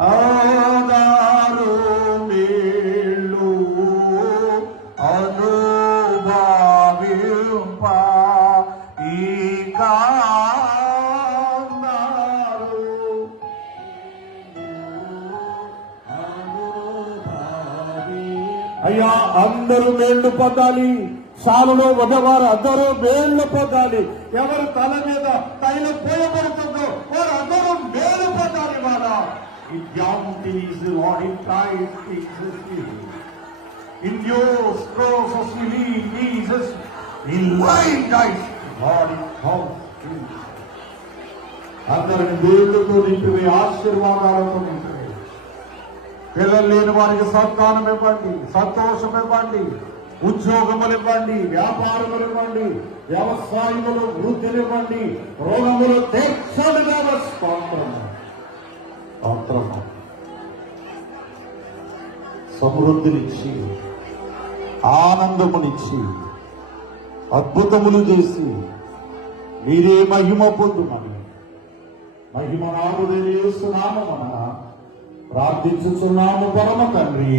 ఆదారు మేలు అనుభవింప ఈ కాందారు అయ్యా అందరూ మేళ్ళు పొందాలి. సాలులో ఉన్నవారు అందరూ మేళ్ళు పొందాలి. ఎవరు తల మీద తైలం young things, the Lord in Christ Jesus is. In yours, crosses believe Jesus. In light dies, God in comes. అందరిని దేవుళ్ళతో నింపివి ఆశీర్వాదాలతో నింపివి పిల్లలు లేని వారికి సంతానం ఇవ్వండి సంతోషం ఇవ్వండి ఉద్యోగములు ఇవ్వండి వ్యాపారములు ఇవ్వండి వ్యవసాయములు వృద్ధినివ్వండి రోగములు సమృద్ధినిచ్చి ఆనందమునిచ్చి అద్భుతములు చేసి మీరే మహిమ పొందుమని. మహిమ నామదేవి నామన ప్రార్థించుచున్నాము పరమ తండ్రి.